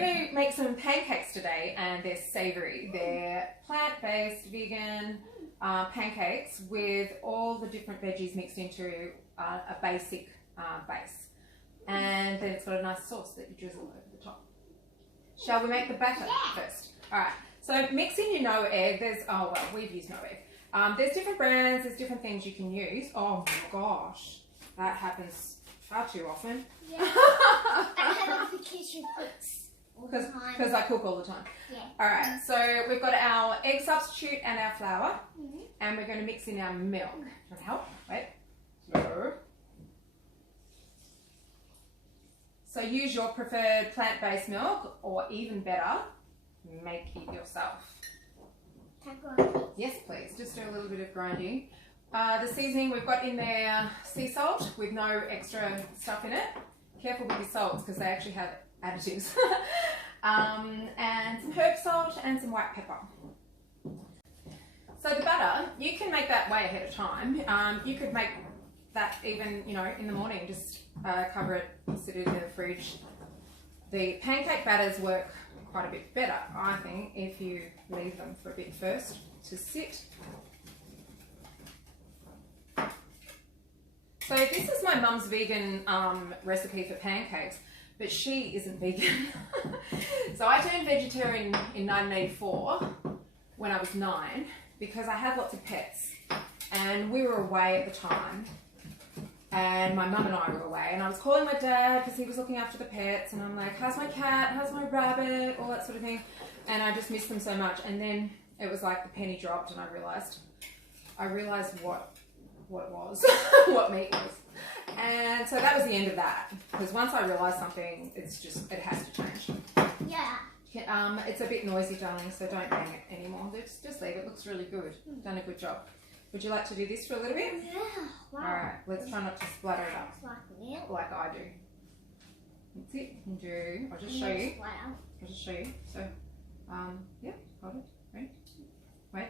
going to make some pancakes today, and they're savoury. They're plant-based, vegan pancakes with all the different veggies mixed into a basic base. And then it's got a nice sauce that you drizzle over the top. Shall we make the batter first? Alright, so mix in your no egg. We've used no egg. There's different brands, there's different things you can use. Oh my gosh, that happens far too often. Yeah. I have notification clicks all the time. Because I cook all the time. Yeah. Alright, so we've got our egg substitute and our flour. And we're going to mix in our milk. Do you want to help? Wait. No. So use your preferred plant-based milk, or even better, make it yourself. Can I grind? Yes, please. Just do a little bit of grinding. The seasoning, we've got in there sea salt with no extra stuff in it. Careful with your salts because they actually have additives. And some herb salt and some white pepper. So the butter, you can make that way ahead of time. You could make that even, in the morning, just cover it, sit it in the fridge. The pancake batters work quite a bit better, I think, if you leave them for a bit first to sit. So this is my mum's vegan recipe for pancakes, but she isn't vegan. So I turned vegetarian in 1984 when I was 9 because I had lots of pets and we were away at the time. And my mum and I were away, and I was calling my dad because he was looking after the pets, and I'm like, how's my cat, how's my rabbit, all that sort of thing, and I just missed them so much. And then it was like the penny dropped, and I realised what it was, what meat was. And so that was the end of that, because once I realised something, it has to change. Yeah. It's a bit noisy, darling, so don't bang it anymore. Just leave it. Looks really good. Done a good job. Would you like to do this for a little bit? Yeah. Wow. Alright, let's try not to splatter it up Like like I do. That's it. You can do. I'll just show you. I'll just show you. So, yeah, got it. Ready? Wait.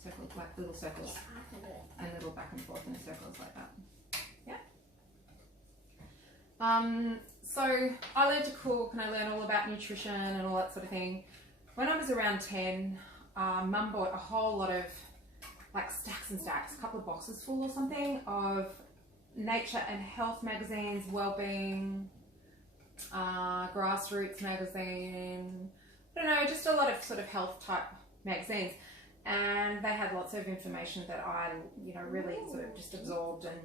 Circles, like little circles. Yeah, I can do it. And little back and forth in circles like that. Yeah. So I learned to cook and I learned all about nutrition and all that sort of thing. When I was around 10, Mum bought a whole lot of like stacks and stacks, a couple of boxes full or something of nature and health magazines, well-being, grassroots magazine, I don't know, just a lot of sort of health type magazines. And they had lots of information that I, really sort of just absorbed and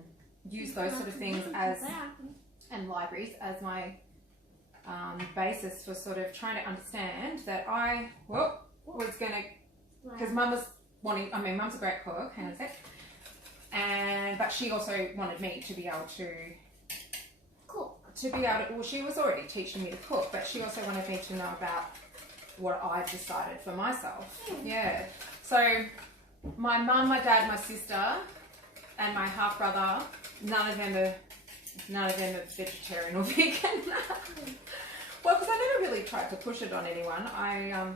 used those sort of things and libraries as my basis for sort of trying to understand that I was going to, because Mum was wanting, Mum's a great cook, hang on a sec, but she also wanted me to be able to cook. Well, she was already teaching me to cook, but she also wanted me to know about what I decided for myself. Yeah. So my mum, my dad, my sister, and my half brother, none of them are vegetarian or vegan. Well, because I never really tried to push it on anyone.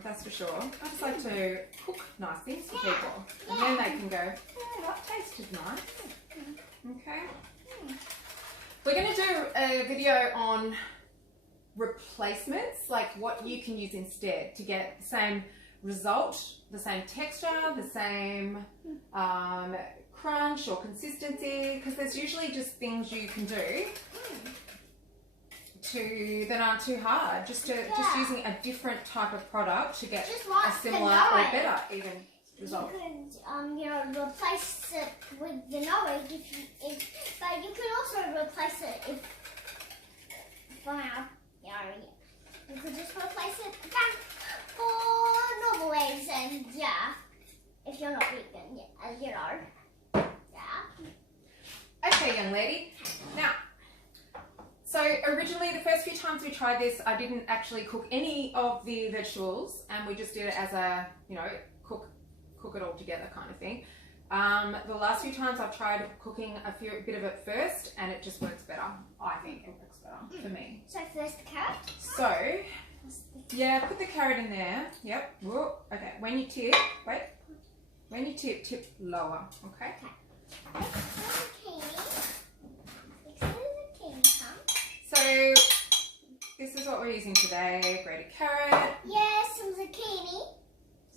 That's for sure. I just like to cook nice things for people, and then they can go, "Yeah, that tasted nice." Okay. We're going to do a video on replacements, like what you can use instead to get the same result, the same texture, the same crunch or consistency, because there's usually just things you can do that aren't too hard, just using a different type of product to get a similar or better even result. You could replace it with the no egg but you can also replace it if you could just replace it for normal eggs, and if you're not vegan, Okay, young lady. Now, so originally the first few times we tried this, I didn't actually cook any of the vegetables, and we just did it as a, cook it all together kind of thing. The last few times I've tried cooking a bit of it first, and it just works better. I think it works better for me. So first the carrot? So, yeah, put the carrot in there. Yep. Whoa. Okay, when you tip, tip lower, okay? Okay. So, this is what we're using today. Grated carrot. Yes, some zucchini.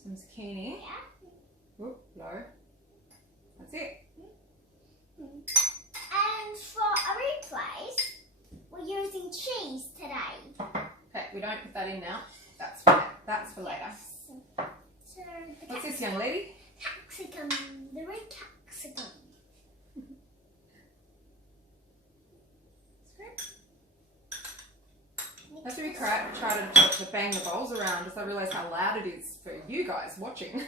Some zucchini. Yeah. Oop, low. That's it. And for a replace, we're using cheese today. Okay, we don't put that in now. That's for later. So What's this, young lady? Capsicum, the red capsicum. I have to be try to bang the bowls around because I realise how loud it is for you guys watching.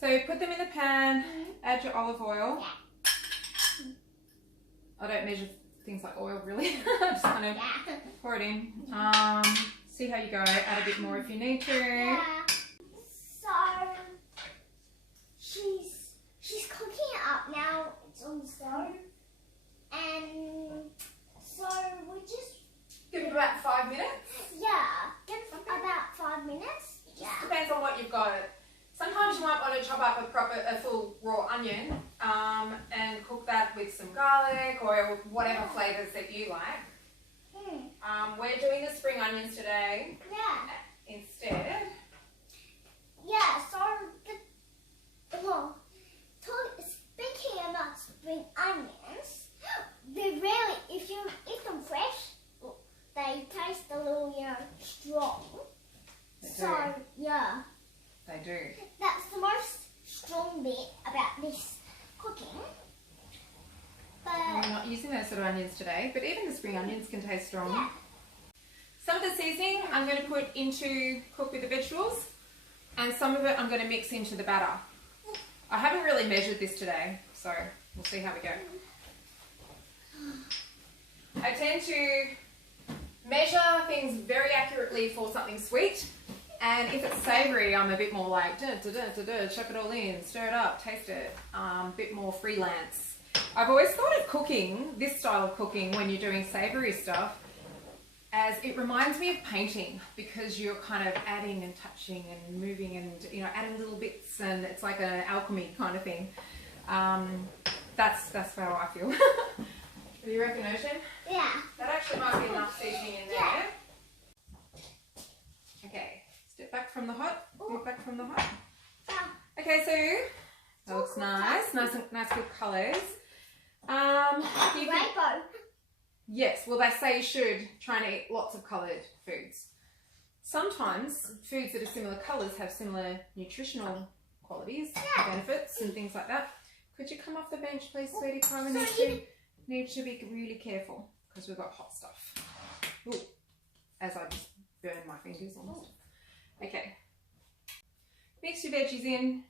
So put them in the pan, add your olive oil. I don't measure things like oil really, just kind of pour it in. See how you go, add a bit more if you need to. Yeah. So she's cooking it up now, it's on the stove. And so we just Give it about 5 minutes. give about 5 minutes. Yeah. Depends on what you've got. Sometimes you might want to chop up a full raw onion and cook that with some garlic or whatever flavours that you like. We're doing the spring onions today instead. Yeah, so speaking about spring onions, they really, if you eat them fresh, they taste a little, strong. So, yeah. They do. That's the most strong bit about this cooking. But We're not using those sort of onions today, but even the spring onions can taste strong. Yeah. Some of the seasoning I'm going to put into cook with the vegetables, and some of it I'm going to mix into the batter. I haven't really measured this today, so we'll see how we go. I tend to measure things very accurately for something sweet, and if it's savoury, I'm a bit more like chuck it all in, stir it up, taste it, a bit more freelance. I've always thought of cooking, this style of cooking, when you're doing savoury stuff, as it reminds me of painting, because you're kind of adding and touching and moving and adding little bits, and it's like an alchemy kind of thing. That's how I feel. Do you reckon, Ocean? yeah. That actually might be enough seasoning in there. Yeah. Okay, step back from the hot. Move back from the hot. Oh, Okay, so that looks nice. Nice good colours. You can- rainbow. yes, well they say you should try and eat lots of coloured foods. Sometimes foods that are similar colours have similar nutritional qualities, benefits and things like that. Could you come off the bench please, sweetie pie? We need to be really careful because we've got hot stuff. Ooh, as I just burned my fingers almost. Okay. Mix your veggies in.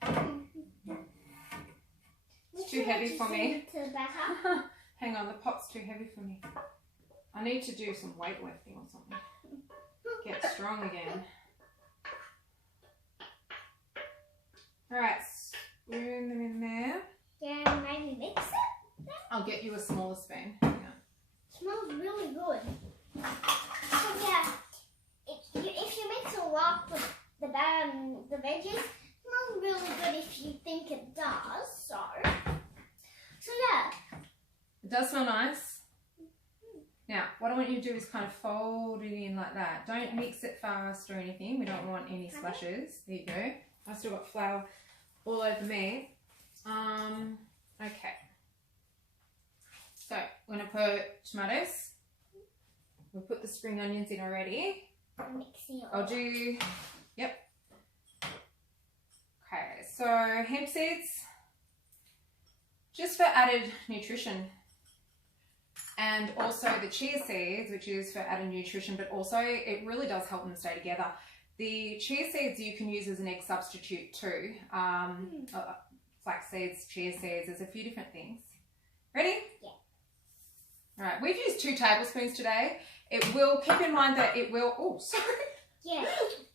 It's too heavy for me. Hang on, the pot's too heavy for me. I need to do some weightlifting or something. Get strong again. Alright, spoon them in there. Yeah, maybe mix it. I'll get you a smaller spoon. Hang on. Smells really good. So yeah, if you mix it up with the batter and the veggies, it smells really good if you think it does. So yeah. It does smell nice. Now, what I want you to do is kind of fold it in like that. Don't mix it fast or anything. We don't want any splashes. There you go. I've still got flour all over me. Okay. So, we're going to put tomatoes. We'll put the spring onions in already. I'm mixing it. I'll do, yep. Okay, so hemp seeds, just for added nutrition. And also the chia seeds, which is for added nutrition, but also it really does help them stay together. The chia seeds you can use as an egg substitute too. Flax seeds, chia seeds, there's a few different things. Ready? Yeah. All right, we've used 2 tablespoons today. It will, keep in mind that it will, oh, sorry. Yeah.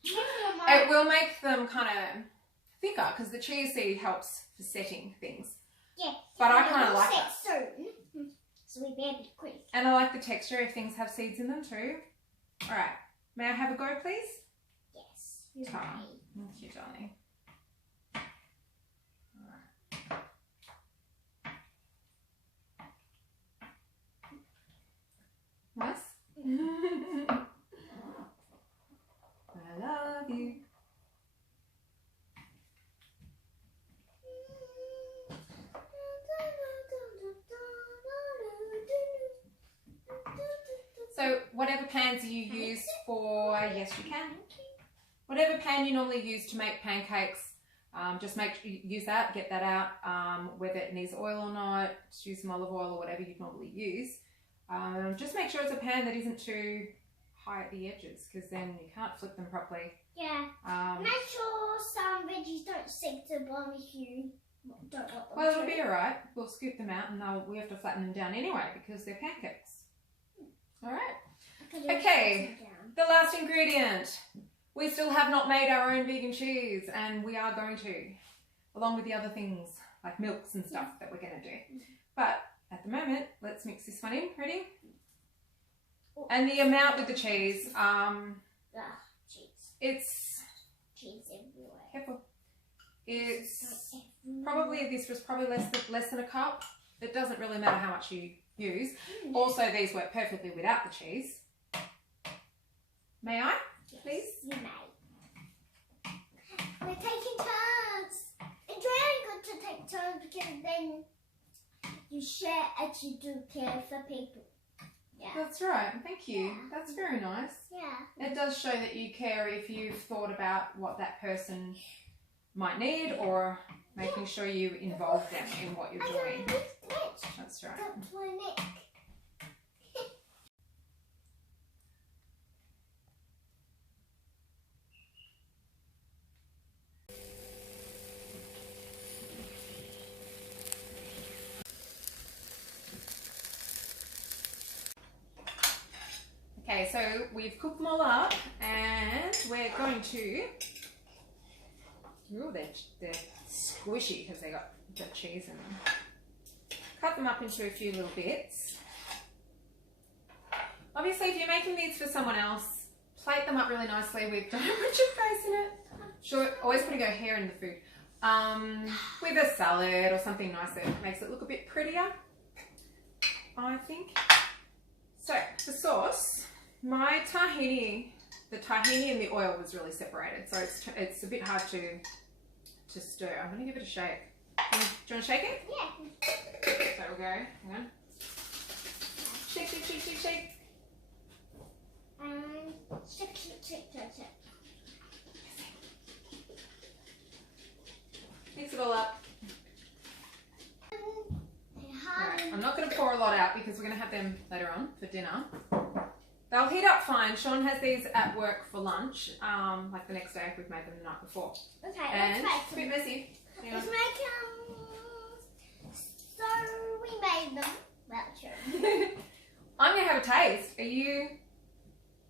It will make them kind of thicker because the chia seed helps for setting things. Yeah. But I kind of like it. it. Soon, so we better be quick. And I like the texture if things have seeds in them too. All right, may I have a go, please? Yes. Tara. Thank you, darling. All right. Nice? So whatever pans you use for, yes you can. Whatever pan you normally use to make pancakes, just use that, get that out, whether it needs oil or not, just use some olive oil or whatever you'd normally use. Just make sure it's a pan that isn't too high at the edges, because then you can't flip them properly. Yeah. Make sure some veggies don't sink to the bottom if you don't want them. Well, it'll be alright. We'll scoop them out and we have to flatten them down anyway because they're pancakes. Alright. Okay, the last ingredient. We still have not made our own vegan cheese, and we are going to, along with the other things like milks and stuff that we're going to do. But at the moment, let's mix this one in. Ready? And the amount with the cheese, cheese. It's Cheese everywhere. Careful. It's probably, this was probably less than a cup. It doesn't really matter how much you use. Also, these work perfectly without the cheese. May I? Yes, please? You may. We're taking turns. It's really good to take turns because then you share as you do care for people. Yeah. That's right. Thank you. Yeah. That's very nice. Yeah. It does show that you care if you've thought about what that person might need, or making sure you involve them in what you're doing. That's right. That's my neck. Okay, so we've cooked them all up, and we're going to, ooh, they're squishy because they got the cheese in them. Cut them up into a few little bits. Obviously, if you're making these for someone else, plate them up really nicely with, don't put your face in it. Sure, always putting your hair in the food. With a salad or something nice that makes it look a bit prettier, I think. So, the sauce. My tahini, the tahini and the oil was really separated, so it's a bit hard to stir. I'm going to give it a shake. Do you want to shake it? Yeah. So we'll go, hang on. Shake, shake, shake, shake, shake. Shake, shake, shake, shake, shake. Mix it all up. Alright, I'm not going to pour a lot out because we're going to have them later on for dinner. They'll heat up fine. Sean has these at work for lunch, like the next day if we've made them the night before. Okay, And let's it's a bit messy. Let's make so we made them. Well, sure. I'm going to have a taste. Are you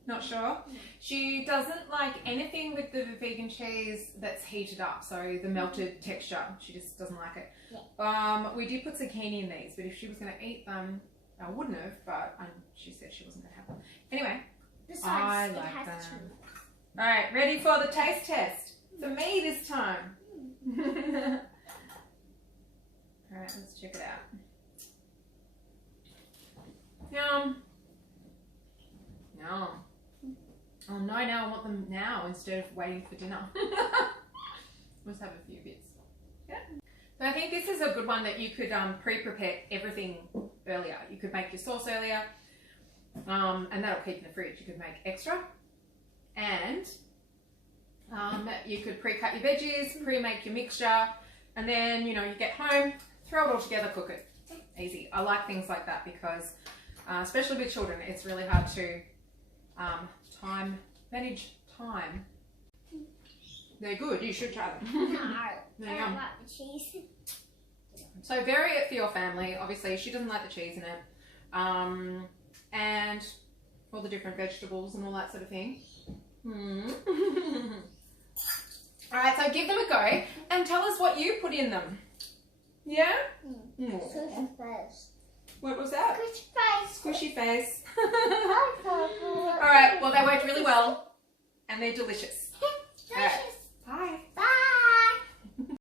not sure? She doesn't like anything with the vegan cheese that's heated up, so the melted texture. She just doesn't like it. Yeah. We did put zucchini in these, but if she was going to eat them, I wouldn't have, but she said she wasn't going to have them. Anyway, Besides, I like them. Alright, ready for the taste test? For me this time. Alright, let's check it out. Yum. Yum. Oh no, now I want them now instead of waiting for dinner. Let's have a few bits. Yeah. So I think this is a good one that you could pre-prepare everything earlier. You could make your sauce earlier, and that'll keep in the fridge. You could make extra, and you could pre-cut your veggies, pre-make your mixture, and then you get home, throw it all together, cook it. Easy. I like things like that because, especially with children, it's really hard to manage time. They're good. You should try them. No, I don't like the cheese. So vary it for your family. Obviously, she doesn't like the cheese in it, and all the different vegetables and all that sort of thing. All right, so give them a go and tell us what you put in them. Yeah? Squishy face. What was that? Squishy face. Squishy face. All right, well, they worked really well and they're delicious. Delicious. Bye. Bye.